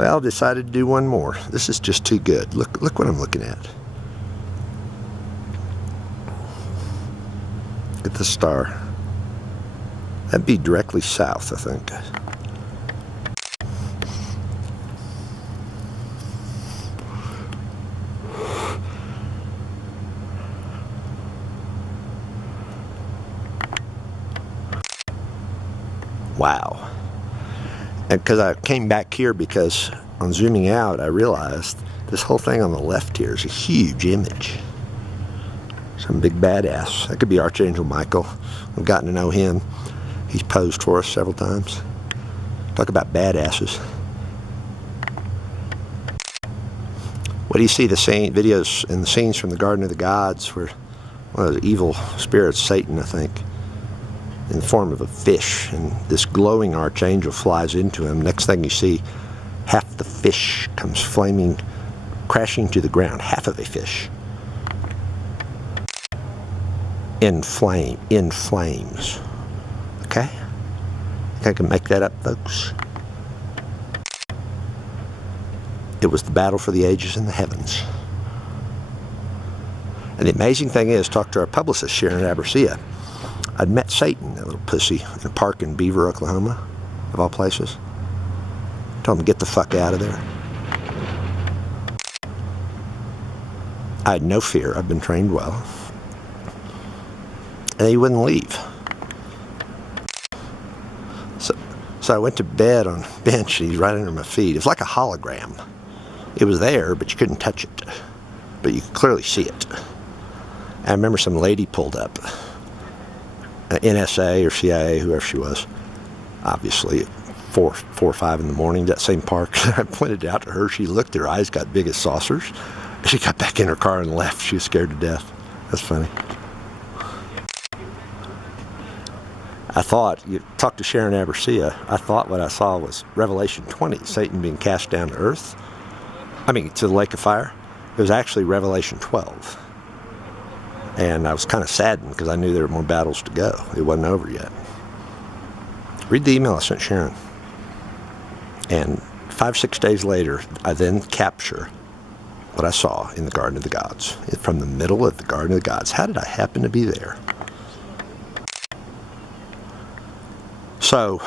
Well, I decided to do one more. This is just too good. Look what I'm looking at. Look at the star. That'd be directly south, I think. Wow. And because I came back here because on zooming out, I realized this whole thing on the left here is a huge image. Some big badass. That could be Archangel Michael. We've gotten to know him. He's posed for us several times. Talk about badasses. What do you see the videos and the scenes from the Garden of the Gods where one of those evil spirits, Satan, I think, in the form of a fish, and this glowing archangel flies into him. Next thing you see, half the fish comes flaming, crashing to the ground. Half of a fish. In flames. Okay? Think I can make that up, folks? It was the battle for the ages in the heavens. And the amazing thing is, talk to our publicist, Sharon Abercia. I'd met Satan, that little pussy, in a park in Beaver, Oklahoma, of all places. Told him to get the fuck out of there. I had no fear. I'd been trained well. And he wouldn't leave. So I went to bed on a bench, and he's right under my feet. It was like a hologram. It was there, but you couldn't touch it. But you could clearly see it. And I remember some lady pulled up. NSA or CIA, whoever she was. Obviously, at 4 or 5 in the morning, that same park. I pointed out to her. She looked, her eyes got big as saucers. She got back in her car and left. She was scared to death. That's funny. I thought, you talked to Sharon Abercia, I thought what I saw was Revelation 20, Satan being cast down to earth. To the lake of fire. It was actually Revelation 12. And I was kind of saddened because I knew there were more battles to go. It wasn't over yet. Read the email I sent Sharon. And 5 or 6 days later, I then capture what I saw in the Garden of the Gods. From the middle of the Garden of the Gods. How did I happen to be there? So,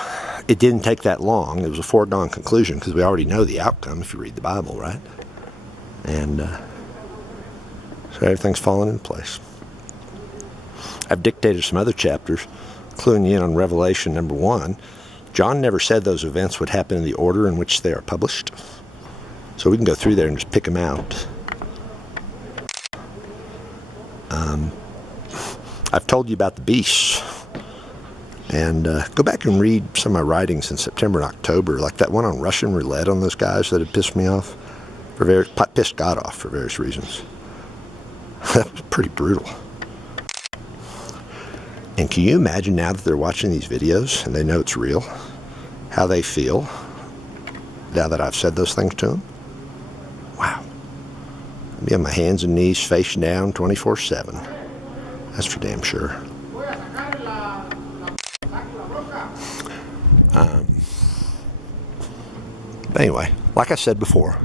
it didn't take that long. It was a foregone conclusion because we already know the outcome if you read the Bible, right? And so everything's fallen into place. I've dictated some other chapters, cluing you in on Revelation number 1. John never said those events would happen in the order in which they are published. So we can go through there and just pick them out. I've told you about the beasts. And go back and read some of my writings in September and October, like that one on Russian roulette on those guys that had pissed me off, pissed God off for various reasons. That was pretty brutal. And can you imagine now that they're watching these videos and they know it's real, how they feel now that I've said those things to them? Wow. I'd be on my hands and knees, face down, 24/7. That's for damn sure. Anyway, like I said before,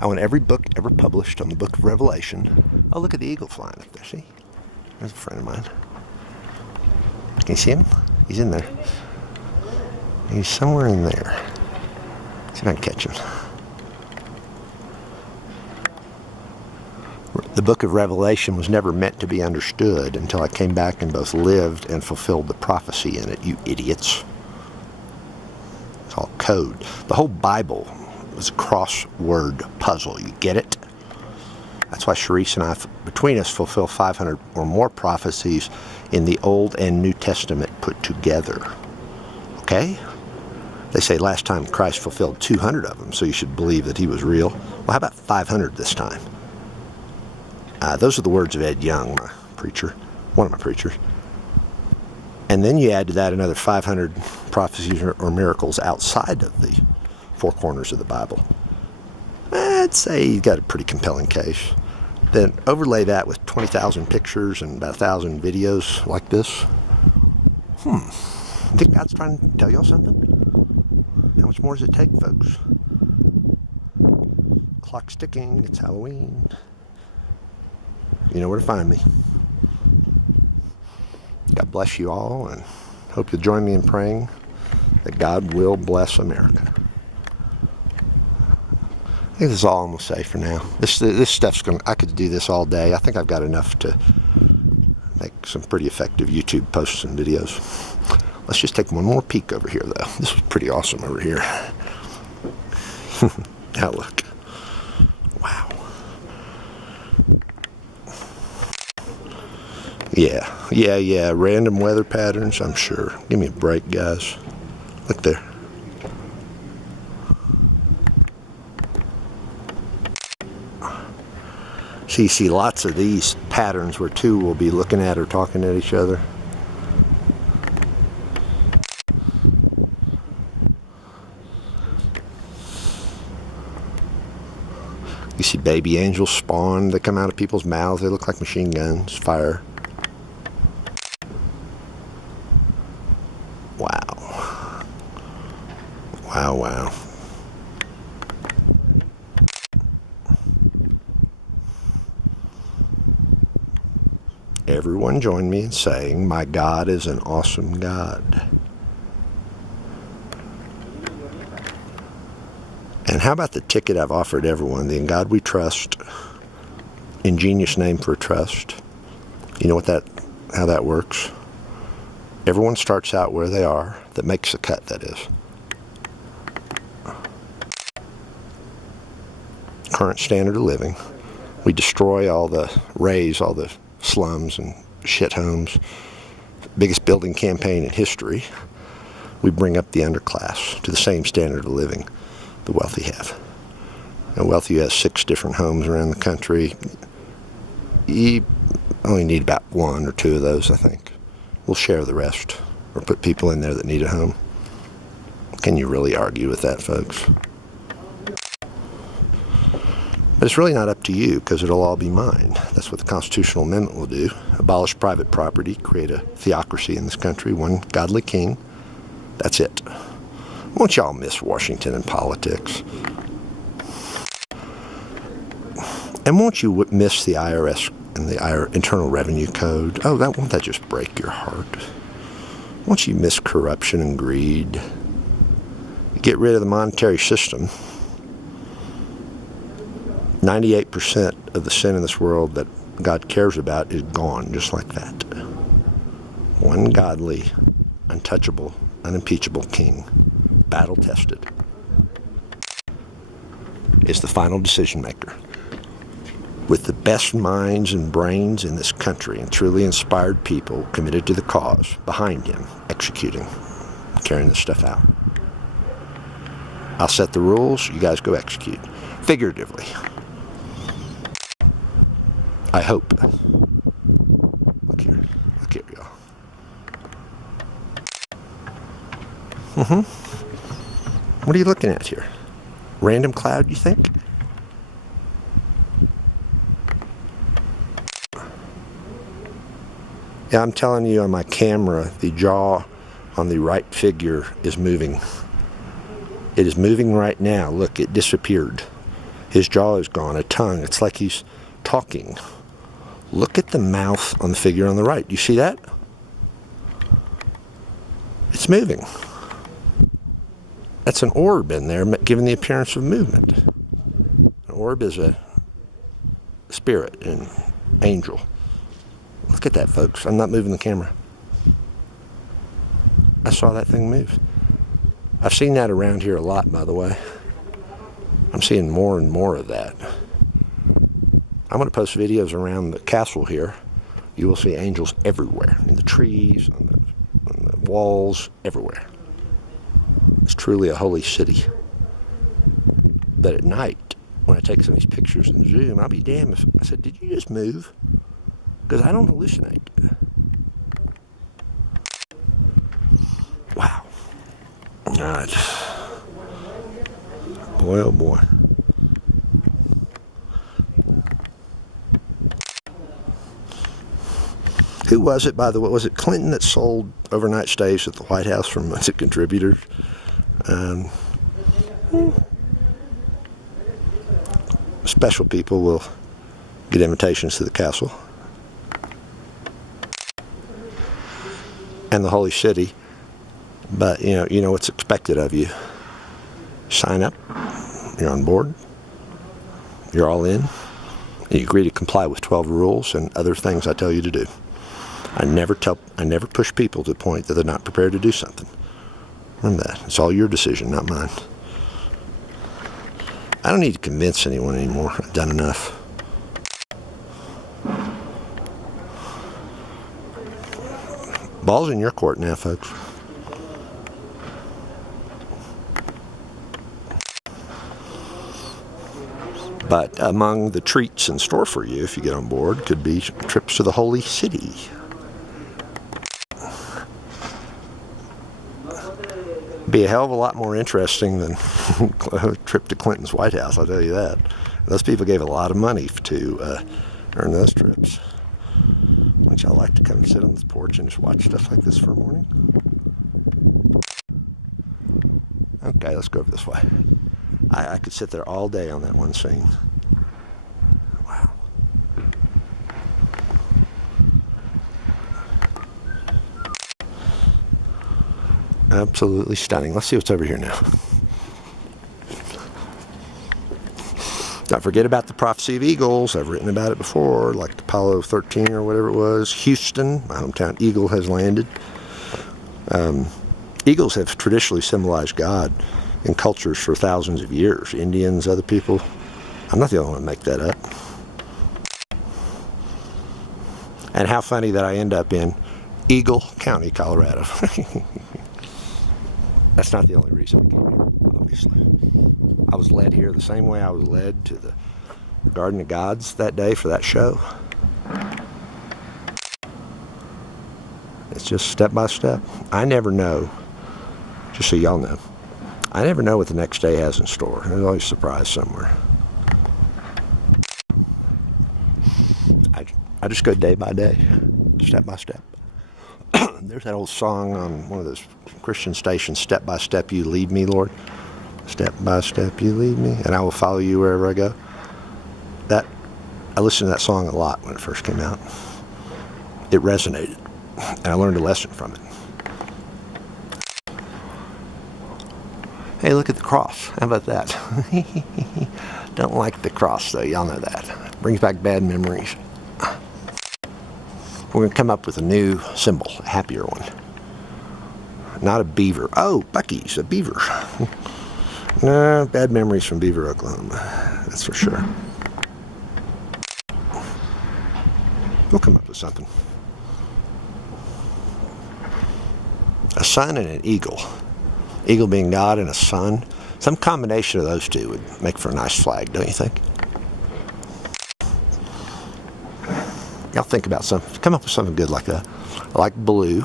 I want every book ever published on the book of Revelation. Oh, look at the eagle flying up there, see? There's a friend of mine. Can you see him? He's in there. He's somewhere in there. See if I can catch him. The book of Revelation was never meant to be understood until I came back and both lived and fulfilled the prophecy in it, you idiots. It's all code. The whole Bible was a crossword puzzle. You get it? That's why Sharice and I, between us, fulfill 500 or more prophecies in the Old and New Testament put together. Okay? They say last time Christ fulfilled 200 of them, so you should believe that he was real. Well, how about 500 this time? Those are the words of Ed Young, my preacher, one of my preachers. And then you add to that another 500 prophecies or miracles outside of the 4 corners of the Bible. I'd say you got a pretty compelling case. Then overlay that with 20,000 pictures and about 1,000 videos like this. You think God's trying to tell y'all something? How much more does it take, folks? Clock's ticking. It's Halloween. You know where to find me. God bless you all, and hope you'll join me in praying that God will bless America. I think that's all I'm going to say for now. This stuff's I could do this all day. I think I've got enough to make some pretty effective YouTube posts and videos. Let's just take one more peek over here, though. This was pretty awesome over here. Now look. Wow. Yeah. Random weather patterns, I'm sure. Give me a break, guys. Look there. So you see lots of these patterns where two will be looking at or talking at each other. You see baby angels spawn. They come out of people's mouths. They look like machine guns. Fire. Wow. Wow. Everyone join me in saying, my God is an awesome God. And how about the ticket I've offered everyone, the In God We Trust, ingenious name for trust. You know how that works? Everyone starts out where they are, that makes the cut, that is. Current standard of living. We destroy all the all the slums and shit homes. Biggest building campaign in history. We bring up the underclass to the same standard of living the wealthy have. And wealthy has 6 different homes around the country. You only need about 1 or 2 of those, I think. We'll share the rest, or put people in there that need a home. Can you really argue with that, folks? But it's really not up to you, because it'll all be mine. That's what the Constitutional Amendment will do. Abolish private property, create a theocracy in this country, one godly king. That's it. Won't y'all miss Washington and politics? And won't you miss the IRS and the Internal Revenue Code? Oh, won't that just break your heart? Won't you miss corruption and greed? Get rid of the monetary system. 98% of the sin in this world that God cares about is gone just like that. One godly, untouchable, unimpeachable king, battle-tested, is the final decision maker. With the best minds and brains in this country and truly inspired people committed to the cause behind him, executing, carrying this stuff out. I'll set the rules, you guys go execute. Figuratively. I hope. Look here, y'all. What are you looking at here? Random cloud, you think? Yeah, I'm telling you on my camera, the jaw on the right figure is moving. It is moving right now. Look, it disappeared. His jaw is gone, a tongue. It's like he's talking. Look at the mouth on the figure on the right. You see that? It's moving. That's an orb in there, giving the appearance of movement. An orb is a spirit, an angel. Look at that, folks. I'm not moving the camera. I saw that thing move. I've seen that around here a lot, by the way. I'm seeing more and more of that. I'm going to post videos around the castle here. You will see angels everywhere, in the trees, on the walls, everywhere. It's truly a holy city. But at night, when I take some of these pictures and zoom, I'll be damned if I said, did you just move? Because I don't hallucinate. Wow. God. Boy, oh boy. Who was it, by the way? Was it Clinton that sold overnight stays at the White House from as a contributor? special people will get invitations to the castle and the holy city, but you know what's expected of you. Sign up, you're on board, you're all in, and you agree to comply with 12 rules and other things I tell you to do. I never push people to the point that they're not prepared to do something. Remember that. It's all your decision, not mine. I don't need to convince anyone anymore. I've done enough. Ball's in your court now, folks. But among the treats in store for you, if you get on board, could be trips to the holy city. Be a hell of a lot more interesting than a trip to Clinton's White House, I'll tell you that. Those people gave a lot of money to earn those trips. Wouldn't y'all like to come sit on the porch and just watch stuff like this for a morning? Okay, let's go over this way. I could sit there all day on that one scene. Wow. Absolutely stunning. Let's see what's over here now. Don't forget about the prophecy of eagles. I've written about it before, like Apollo 13 or whatever it was. Houston, my hometown, eagle has landed. Eagles have traditionally symbolized God in cultures for thousands of years. Indians, other people. I'm not the only one to make that up. And how funny that I end up in Eagle County, Colorado. That's not the only reason I came here, obviously. I was led here the same way I was led to the Garden of Gods that day for that show. It's just step by step. I never know, just so y'all know, I never know what the next day has in store. There's always a surprise somewhere. I just go day by day, step by step. There's that old song on one of those Christian stations, Step by Step You Lead Me, Lord. Step by step you lead me, and I will follow you wherever I go. I listened to that song a lot when it first came out. It resonated, and I learned a lesson from it. Hey, look at the cross. How about that? Don't like the cross, though. Y'all know that. Brings back bad memories. We're going to come up with a new symbol, a happier one. Not a beaver. Oh, Bucky's, a beaver. No, bad memories from Beaver, Oklahoma. That's for sure. We'll come up with something. A sun and an eagle. Eagle being God and a sun. Some combination of those two would make for a nice flag, don't you think? Y'all think about something. Come up with something good like that. I like blue.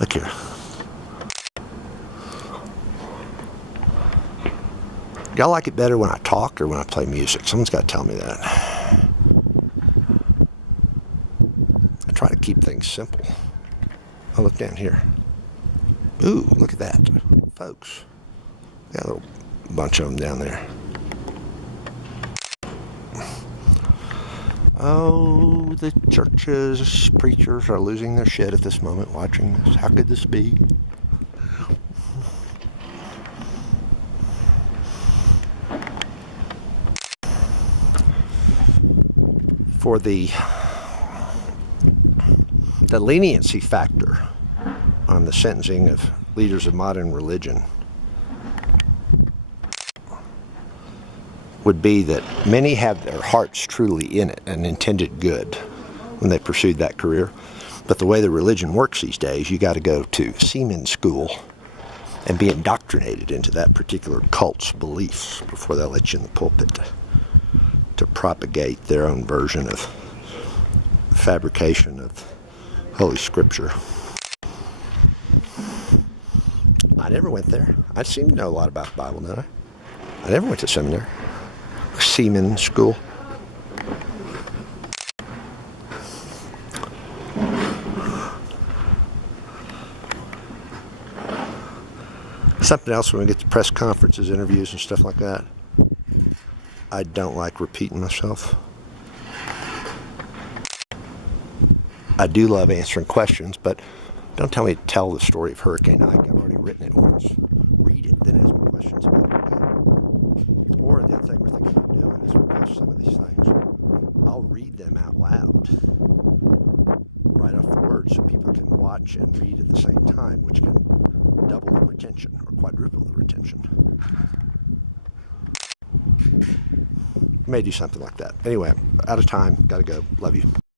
Look here. Y'all like it better when I talk or when I play music? Someone's got to tell me that. I try to keep things simple. I'll look down here. Ooh, look at that, folks. Got a little bunch of them down there. Oh, the churches, preachers are losing their shit at this moment watching this. How could this be? For the leniency factor on the sentencing of leaders of modern religion would be that many have their hearts truly in it and intended good when they pursued that career. But the way the religion works these days, you got to go to seaman school and be indoctrinated into that particular cult's beliefs before they'll let you in the pulpit to propagate their own version of fabrication of Holy Scripture. I never went there. I seem to know a lot about the Bible, don't I? I never went to seminary. Seaman school. Something else when we get to press conferences, interviews, and stuff like that. I don't like repeating myself. I do love answering questions, but don't tell me to tell the story of Hurricane Ike. I've already written it once. Read it, then ask me questions about it. Or the other thing we're thinking about doing is we post some of these things. I'll read them out loud, right off the words, so people can watch and read at the same time, which can double the retention or quadruple the retention. May do something like that. Anyway, out of time. Gotta go. Love you.